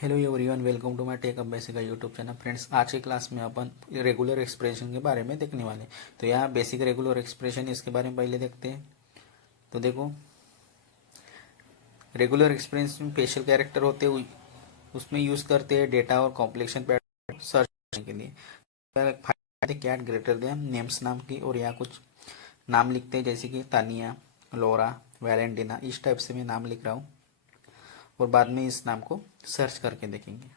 Hello everyone, welcome to my tech up basic YouTube channel. Friends, आज की class में अपन regular expression के बारे में देखने वाले। तो यहाँ बेसिक रेगुलर एक्सप्रेशन, इसके बारे में पहले देखते हैं। तो देखो, रेगुलर एक्सप्रेशन में स्पेशल कैरेक्टर होते हैं, उसमें यूज करते हैं डेटा और कॉम्प्लेक्शन पैटर्न सर्च करने के लिए। कैट ग्रेटर देन नेम्स नाम की, और यहाँ कुछ नाम लिखते हैं जैसे कि तानिया, लोरा, वैलेंटिना। इस टाइप से मैं नाम लिख रहा हूँ और बाद में इस नाम को सर्च करके देखेंगे।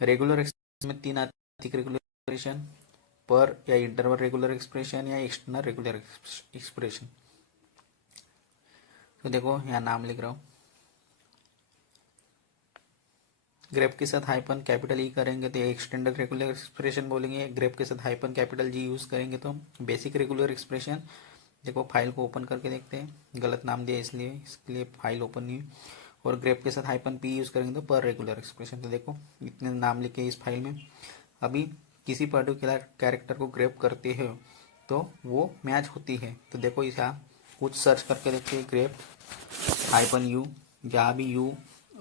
रेगुलर एक्सप्रेशन में तीन आती है: रेगुलर एक्सप्रेशन, पर या इंटरवल रेगुलर एक्सप्रेशन, या एक्सटर्नल रेगुलर एक्सप्रेशन। तो देखो, यहाँ नाम लिख रहा हूँ। ग्रेप के साथ हाइपन कैपिटल ई करेंगे तो एक्सटेंडेड रेगुलर एक्सप्रेशन बोलेंगे। ग्रेप के साथ हाइपन कैपिटल जी यूज करेंगे तो बेसिक रेगुलर एक्सप्रेशन। देखो, फाइल को ओपन करके देखते हैं। गलत नाम दिया इसलिए, इसके लिए फाइल ओपन नहीं हुई। और ग्रेप के साथ हाइपन पी यूज करेंगे तो पर रेगुलर एक्सप्रेशन। तो देखो, इतने नाम लिखे इस फाइल में। अभी किसी पर्टिकुलर कैरेक्टर को ग्रेप करते हो तो वो मैच होती है। तो देखो, इस यहाँ कुछ सर्च करके देखते हैं। ग्रेप हाइपन यू, जहाँ भी यू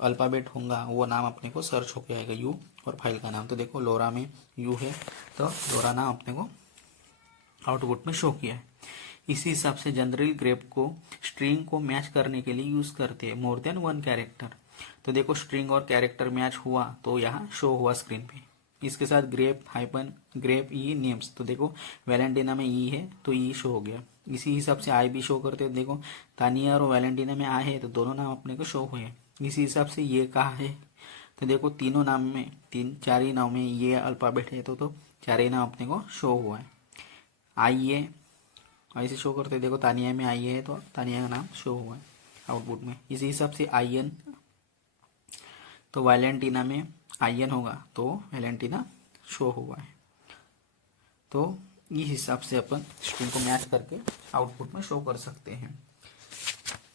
अल्फ़ाबेट होगा वो नाम अपने को सर्च होके आएगा, यू और फाइल का नाम। तो देखो, लोरा में यू है तो लोरा नाम अपने को आउटपुट में शो किया है। इसी हिसाब से जनरली ग्रेप को स्ट्रिंग को मैच करने के लिए यूज करते हैं, मोर देन वन कैरेक्टर। तो देखो, स्ट्रिंग और कैरेक्टर मैच हुआ तो यहाँ शो हुआ स्क्रीन पे। इसके साथ ग्रेप हाइपन ग्रेप ई नेम्स। तो देखो, वैलेंटिना में ई है तो ई शो हो गया। इसी हिसाब से आई भी शो करते हैं। देखो, तानिया और वैलेंटिना में आई है तो दोनों नाम अपने को शो हुए। इसी हिसाब से ये कहा है तो देखो, तीनों नाम में चार ही नाम में ये अल्फाबेट है तो चार ही नाम अपने को शो हुआ है। आई है ऐसे शो करते हैं। देखो, तानिया में आई है तो तानिया का नाम शो हुआ है आउटपुट में। इसी हिसाब से आई एन, तो वैलेंटिना में आई एन होगा तो वैलेंटिना शो हुआ है। तो इस हिसाब से अपन स्ट्रिंग को मैच करके आउटपुट में शो कर सकते हैं।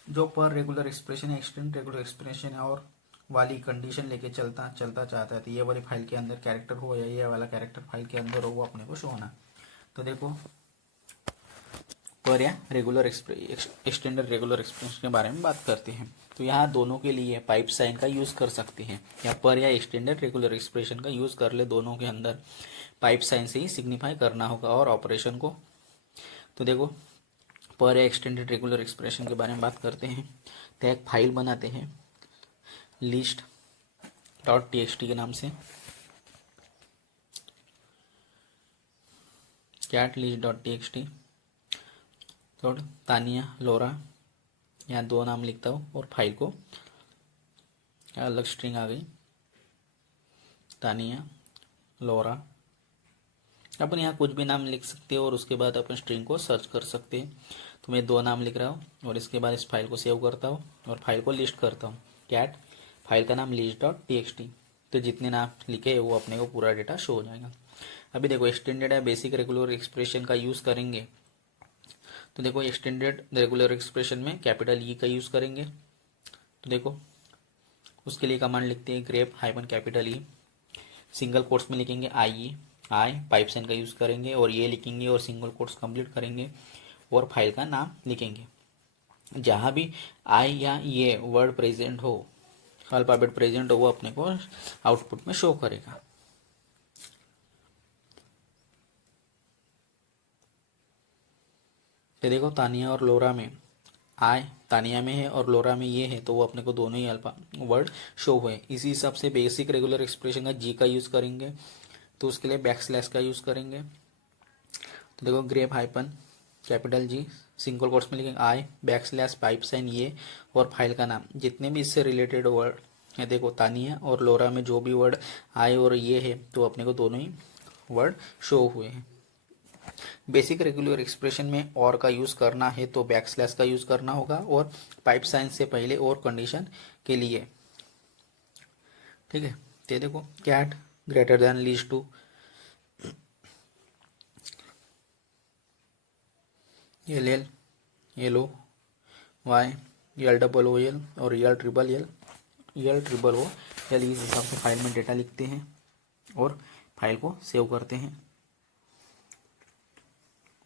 जो पर रेगुलर एक्सप्रेशन है, एक्सटेंड रेगुलर एक्सप्रेशन है, और वाली कंडीशन लेके चलता चाहता है तो ये वाली फाइल के अंदर कैरेक्टर हो या ये वाला कैरेक्टर फाइल के अंदर हो, वो अपने को शो होना। तो देखो, पर या रेगुलर एक्सटेंडेड रेगुलर एक्सप्रेशन के बारे में बात करते हैं। तो यहाँ दोनों के लिए पाइप साइन का यूज कर सकते हैं, या पर या एक्सटेंडेड रेगुलर एक्सप्रेशन का यूज कर ले। दोनों के अंदर पाइप साइन से ही सिग्निफाई करना होगा और ऑपरेशन को। तो देखो, पर या एक्सटेंडेड रेगुलर एक्सप्रेशन के बारे में बात करते हैं। तो एक फाइल बनाते हैं लिस्ट डॉट टी के नाम से, कैट लिस्ट डॉट टी। तो तानिया, लोरा, यहाँ दो नाम लिखता हूँ और फाइल को अलग स्ट्रिंग आ गई, तानिया, लोरा। अपन यहाँ कुछ भी नाम लिख सकते हो और उसके बाद अपन स्ट्रिंग को सर्च कर सकते हैं। तो मैं दो नाम लिख रहा हूँ और इसके बाद इस फाइल को सेव करता हूँ और फाइल को लिस्ट करता हूँ। कैट फाइल का नाम लिस्ट डॉट टी। तो जितने नाम लिखे हैं वो अपने को पूरा डेटा शो हो जाएगा। अभी देखो, एक्सटेंडेड या बेसिक रेगुलर एक्सप्रेशन का यूज़ करेंगे। तो देखो, एक्सटेंडेड रेगुलर एक्सप्रेशन में कैपिटल ई का यूज़ करेंगे। तो देखो, उसके लिए कमांड लिखते हैं grep hyphen capital E, single quotes में लिखेंगे आई पाइप साइन का यूज़ करेंगे और ये लिखेंगे और सिंगल कोट्स कंप्लीट करेंगे और फाइल का नाम लिखेंगे। जहाँ भी आई या ये वर्ड प्रेजेंट हो, अल्फाबेट प्रेजेंट हो, वो अपने को आउटपुट में शो करेगा। तो देखो, तानिया और लोरा में आई तानिया में है और लोरा में ये है तो वो अपने को दोनों ही अल्फा वर्ड शो हुए। इसी हिसाब से बेसिक रेगुलर एक्सप्रेशन का जी का यूज़ करेंगे तो उसके लिए बैक स्लैश का यूज़ करेंगे। तो देखो, grep hyphen capital G, single quotes में लिखेंगे I backslash pipe sign ये और फाइल का नाम। जितने भी इससे रिलेटेड वर्ड है, देखो तानिया और लोरा में जो भी वर्ड आई और ये है तो अपने को दोनों ही वर्ड शो हुए हैं। बेसिक रेगुलर एक्सप्रेशन में और का यूज़ करना है तो बैक स्लैश का यूज़ करना होगा और पाइप साइन से पहले और कंडीशन के लिए। ठीक है, तो देखो, cat greater than list two, L L L O Y L double O L और एल ट्रिपल ओ एल। इस हिसाब से फाइल में डेटा लिखते हैं और फाइल को सेव करते हैं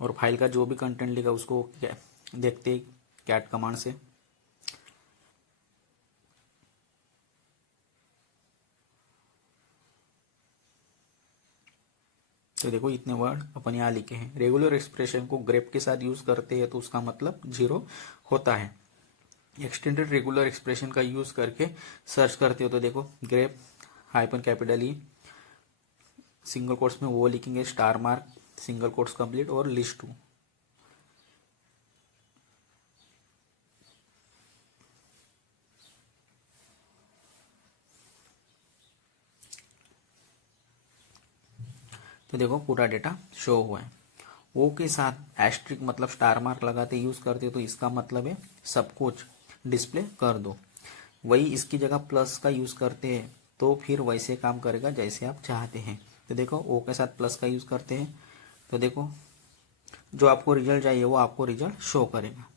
और फाइल का जो भी कंटेंट लिखा उसको देखते कैट कमांड से। तो देखो इतने वर्ड अपन यहाँ लिखे हैं। रेगुलर एक्सप्रेशन को ग्रेप के साथ यूज करते हैं तो उसका मतलब 0 होता है। एक्सटेंडेड रेगुलर एक्सप्रेशन का यूज करके सर्च करते हो तो देखो grep hyphen capital E single quotes में वो लिखेंगे star mark single quotes complete और लिस्ट 2। तो देखो पूरा डेटा शो हुआ है। ओ के साथ एस्ट्रिक मतलब स्टार मार्क लगाते यूज करते हो तो इसका मतलब है सब कुछ डिस्प्ले कर दो। वही इसकी जगह प्लस का यूज करते हैं तो फिर वैसे काम करेगा जैसे आप चाहते हैं। तो देखो ओ के साथ प्लस का यूज करते हैं तो देखो जो आपको रिजल्ट चाहिए वो आपको रिजल्ट शो करेगा।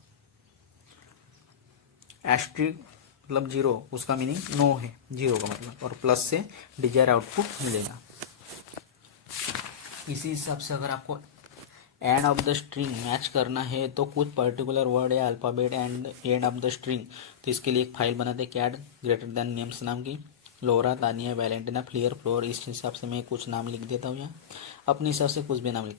एस्ट्रिक मतलब 0 उसका मीनिंग नो है 0 का मतलब, और प्लस से डिजायर आउटपुट मिलेगा। इसी हिसाब से अगर आपको and of the string match करना है तो कुछ पर्टिकुलर वर्ड या alphabet and and of the string, तो इसके लिए एक फाइल बनाते कैट ग्रेटर देन नेम्स नाम की। लोरा तानिया वैलेंटिना फ्लियर फ्लोर, इस हिसाब से मैं कुछ नाम लिख देता हूँ यहाँ, अपने हिसाब से कुछ भी नाम लिख।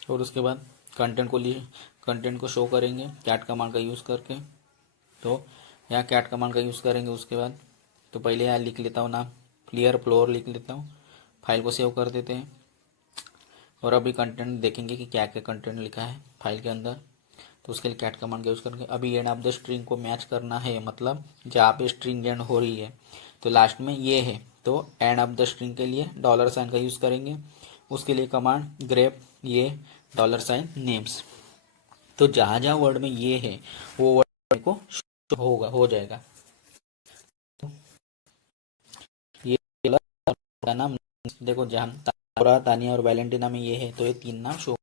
और उसके बाद कंटेंट को शो करेंगे कैट कमांड का यूज़ करके। तो यहाँ कैट कमांड का यूज़ करेंगे। उसके बाद तो पहले यहाँ लिख लेता हूँ नाम क्लियर फ्लोर लिख लेता हूँ, फाइल को सेव कर देते हैं। और अभी कंटेंट देखेंगे कि क्या क्या कंटेंट लिखा है फाइल के अंदर। तो उसके लिए कैट कमांड का यूज़ करेंगे। अभी एंड ऑफ द स्ट्रिंग को मैच करना है, मतलब जहाँ पे स्ट्रिंग एंड हो रही है तो लास्ट में ये है, तो एंड ऑफ द स्ट्रिंग के लिए डॉलर साइन का यूज़ करेंगे। उसके लिए कमांड ग्रेप ये डॉलर साइन नेम्स। तो जहाँ जहाँ वर्ड में ये है वो वर्ड को होगा हो जाएगा। ये का नाम देखो, जहाँ तानिया और वैलेंटिना में ये है तो ये 3 नाम शो।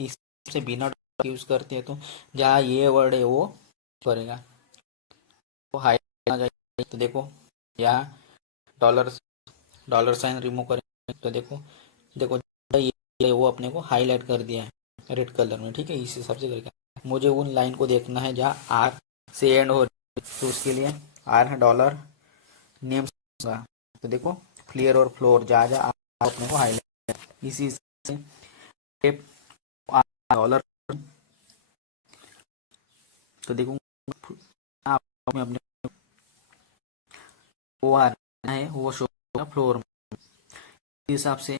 इससे बिना यूज करते हैं तो जहाँ ये वर्ड है वो करेगा वो हाई जाएगा। तो देखो यहाँ डॉलर डॉलर साइन रिमूव करेंगे तो देखो देखो ये वो अपने को हाईलाइट कर दिया है रेड कलर में, ठीक है। इस हिसाब से करके मुझे उन लाइन को देखना है जहाँ आर से एंड हो रही है, तो उसके लिए आर है डॉलर नेम्स का। तो देखो फ्लियर और फ्लोर जहाँ जहाँ अपने को हाईलाइट, इसी से डॉलर। तो देखो आप अपने वो आ रहा है वो शो होगा फ्लोर में, इस हिसाब से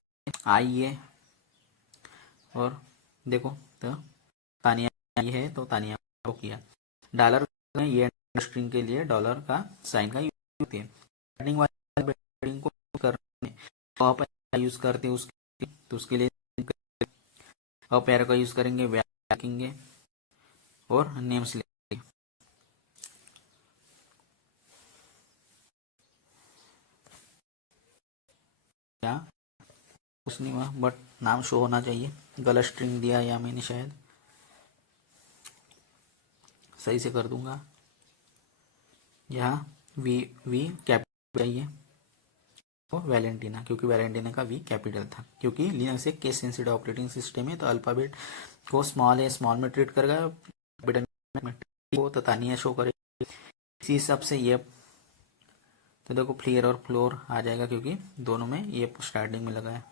आइए। और देखो तो तानिया आई है तो तानिया को किया डॉलर ये स्ट्रिंग के लिए डॉलर का साइन का यूज होती है। स्टार्टिंग वाली बैटिंग को करने अप यूज करते हैं उसके, तो उसके लिए अप एरो का यूज करेंगे, लिखेंगे और नेम्स लिखेंगे। क्या कुछ नहीं हुआ, बट नाम शो होना चाहिए। गलत स्ट्रिंग दिया या मैंने शायद, सही से कर दूंगा। यहाँ वी वी कैपिटल चाहिए और वैलेंटीना, क्योंकि वैलेंटीना का वी कैपिटल था, क्योंकि लिनक्स एक केस सेंसिटिव ऑपरेटिंग सिस्टम है तो अल्फाबेट को स्मॉल है स्मॉल में ट्रीट करेगा, कैपिटल में को तो तानिया शो करेगा। इसी हिसाब से ये तो देखो फ्लियर और फ्लोर आ जाएगा क्योंकि दोनों में ये स्टार्टिंग में लगा है।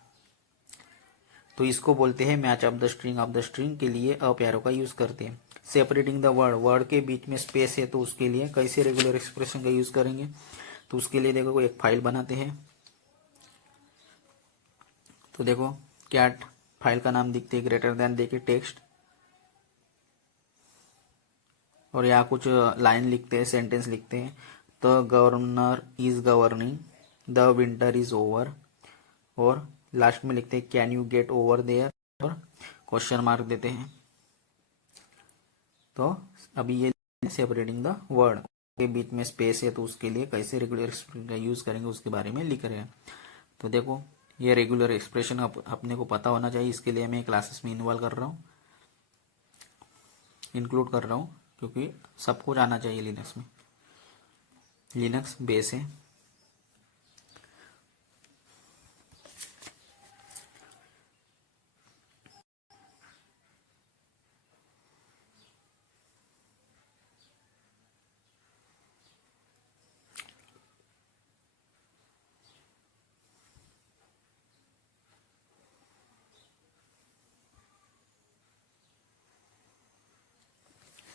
तो इसको बोलते हैं match of the string. Of the string के लिए अप एरो का यूज करते हैं। सेपरेटिंग द वर्ड, वर्ड के बीच में स्पेस है तो उसके लिए कैसे रेगुलर एक्सप्रेशन का यूज करेंगे, तो उसके लिए देखो एक फाइल बनाते हैं। तो देखो कैट फाइल का नाम दिखते है ग्रेटर देन देके टेक्स्ट, और यहाँ कुछ लाइन लिखते हैं सेंटेंस लिखते हैं। The governor is governing, the winter is over, और लास्ट में लिखते हैं can you get over there और क्वेश्चन मार्क देते हैं। तो अभी ये सेपरेटिंग द वर्ड के बीच में स्पेस है तो उसके लिए कैसे रेगुलर एक्सप्रेशन का यूज करेंगे उसके बारे में लिख रहे हैं। तो देखो ये रेगुलर एक्सप्रेशन अपने को पता होना चाहिए, इसके लिए मैं क्लासेस में इन्वॉल्व कर रहा हूँ, इंक्लूड कर रहा हूँ, क्योंकि सबको जाना चाहिए। लिनक्स में लिनक्स बेस है।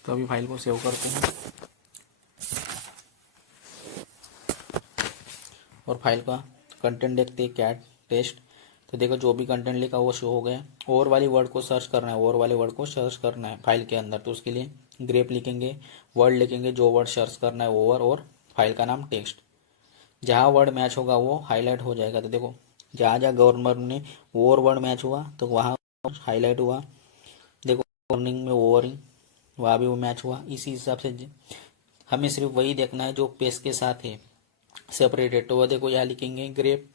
तो अभी फाइल को सेव करते हैं और फाइल का कंटेंट देखते हैं कैट टेस्ट। तो देखो जो भी कंटेंट लिखा वो शो हो गया। ओवर वाली वर्ड को सर्च करना है, ओवर वाले वर्ड को सर्च करना है फाइल के अंदर। तो उसके लिए ग्रेप लिखेंगे, वर्ड लिखेंगे, जो वर्ड सर्च करना है ओवर, और फाइल का नाम टेक्स्ट। जहाँ वर्ड मैच होगा वो हाईलाइट हो जाएगा। तो देखो जहाँ जहाँ गवर्नर में ओवर वर्ड मैच हुआ तो वहाँ हाईलाइट हुआ। देखो गवर्निंग में ओवरिंग, वहाँ भी वो मैच हुआ। इसी हिसाब से हमें सिर्फ वही देखना है जो पेज के साथ है सेपरेटेड। तो वह देखो यहाँ लिखेंगे ग्रेप,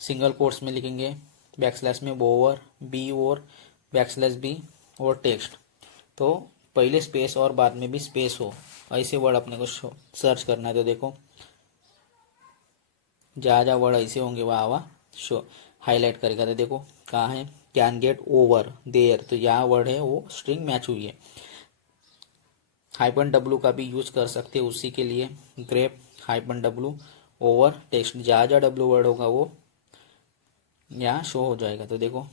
सिंगल कोट्स में लिखेंगे बैकस्लैश में ओवर बी और बैकस्लैश बी और टेक्स्ट। तो पहले स्पेस और बाद में भी स्पेस हो, ऐसे वर्ड अपने को सर्च करना है। तो देखो जहाँ जहाँ वर्ड ऐसे होंगे वहाँ वहाँ शो हाईलाइट करेगा। तो देखो कहाँ है, कैन गेट ओवर देयर, तो यहाँ वर्ड है वो स्ट्रिंग मैच हुई है। हाइपन डब्लू का भी यूज कर सकते हैं उसी के लिए, grep hyphen W over text, जहाँ जहाँ डब्लू वर्ड होगा वो यहाँ शो हो जाएगा। तो देखो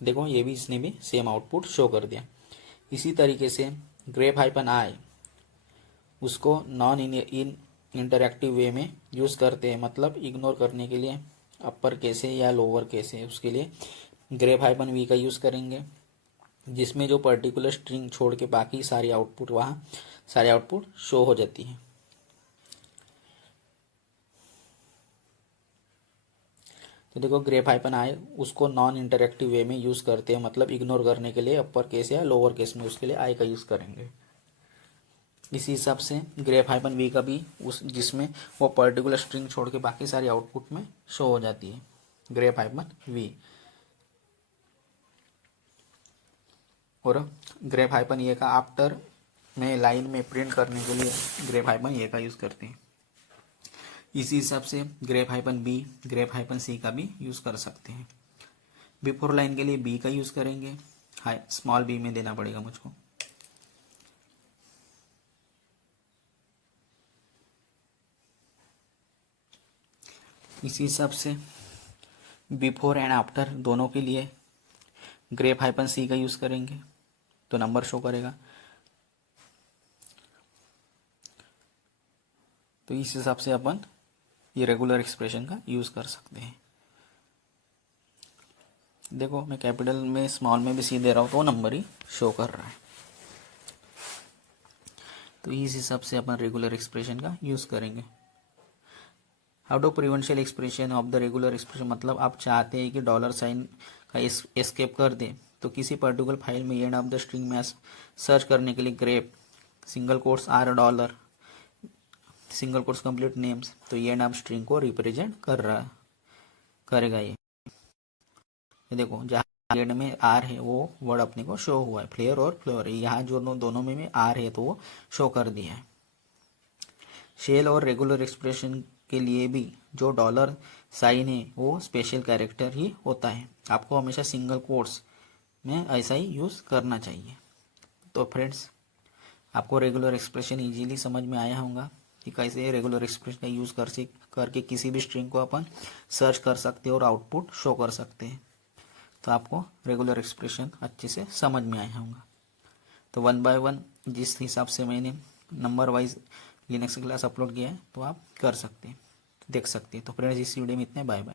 देखो ये भी, इसने भी सेम आउटपुट शो कर दिया। इसी तरीके से ग्रेप हाइपन आई, उसको नॉन इन इंटरैक्टिव वे में यूज़ करते हैं, मतलब इग्नोर करने के लिए अपर केस है या लोअर केस है। उसके लिए ग्रेप हाइपन वी का यूज़ करेंगे, जिसमें जो पर्टिकुलर स्ट्रिंग छोड़ के बाकी सारी आउटपुट वहाँ सारी आउटपुट शो हो जाती है। तो देखो ग्रेप हाइपन आई उसको नॉन इंटरैक्टिव वे में यूज़ करते हैं, मतलब इग्नोर करने के लिए अपर केस या लोअर केस में, उसके लिए आई का यूज़ करेंगे। इसी हिसाब से ग्रेप हाइपन वी का भी उस जिसमें वो पर्टिकुलर स्ट्रिंग छोड़ के बाकी सारी आउटपुट में शो हो जाती है, ग्रेप हाइपन वी। और ग्रेप हाइपन ए का आफ्टर में लाइन में प्रिंट करने के लिए ग्रेप हाइपन ए का यूज़ करते हैं। इसी हिसाब से grep hyphen B, grep hyphen C का भी यूज़ कर सकते हैं। बिफोर लाइन के लिए बी का यूज़ करेंगे, हाई स्मॉल बी में देना पड़ेगा मुझको। इसी हिसाब से बिफोर एंड आफ्टर दोनों के लिए ग्रेप हाइपन सी का यूज़ करेंगे तो नंबर शो करेगा। तो इस हिसाब से अपन ये रेगुलर एक्सप्रेशन का यूज़ कर सकते हैं। देखो मैं कैपिटल में स्मॉल में भी सी दे रहा हूँ तो नंबर ही शो कर रहा है। तो इस हिसाब से अपन रेगुलर एक्सप्रेशन का यूज़ करेंगे। हाउ टू प्रिवेंशियल expression of the regular expression, मतलब आप चाहते हैं कि डॉलर साइन का एस्केप कर दें, तो किसी पर्टिकुलर फाइल में एंड ऑफ द स्ट्रिंग में सर्च करने के लिए grep single quotes R dollar single quotes complete names, तो ये एंड ऑफ स्ट्रिंग को रिप्रेजेंट करेगा ये देखो जहाँ एंड में आर है वो वर्ड अपने को शो हुआ है, फ्लेयर और फ्लोर, यहाँ जो दोनों में आर है तो वो शो कर दिया है। शेल और रेगुलर एक्सप्रेशन के लिए भी जो डॉलर साइन है वो स्पेशल कैरेक्टर ही होता है, आपको हमेशा सिंगल कोट्स में ऐसा ही यूज़ करना चाहिए। तो फ्रेंड्स आपको रेगुलर एक्सप्रेशन इजीली समझ में आया होगा कि कैसे रेगुलर एक्सप्रेशन का यूज़ करके किसी भी स्ट्रिंग को अपन सर्च कर सकते हैं और आउटपुट शो कर सकते हैं। तो आपको रेगुलर एक्सप्रेशन अच्छे से समझ में आया होगा। तो 1 बाय 1 जिस हिसाब से मैंने number wise Linux class upload किया है तो आप कर सकते हैं, देख सकते हैं। तो फ्रेंड्स इस वीडियो में इतने, बाय बाय।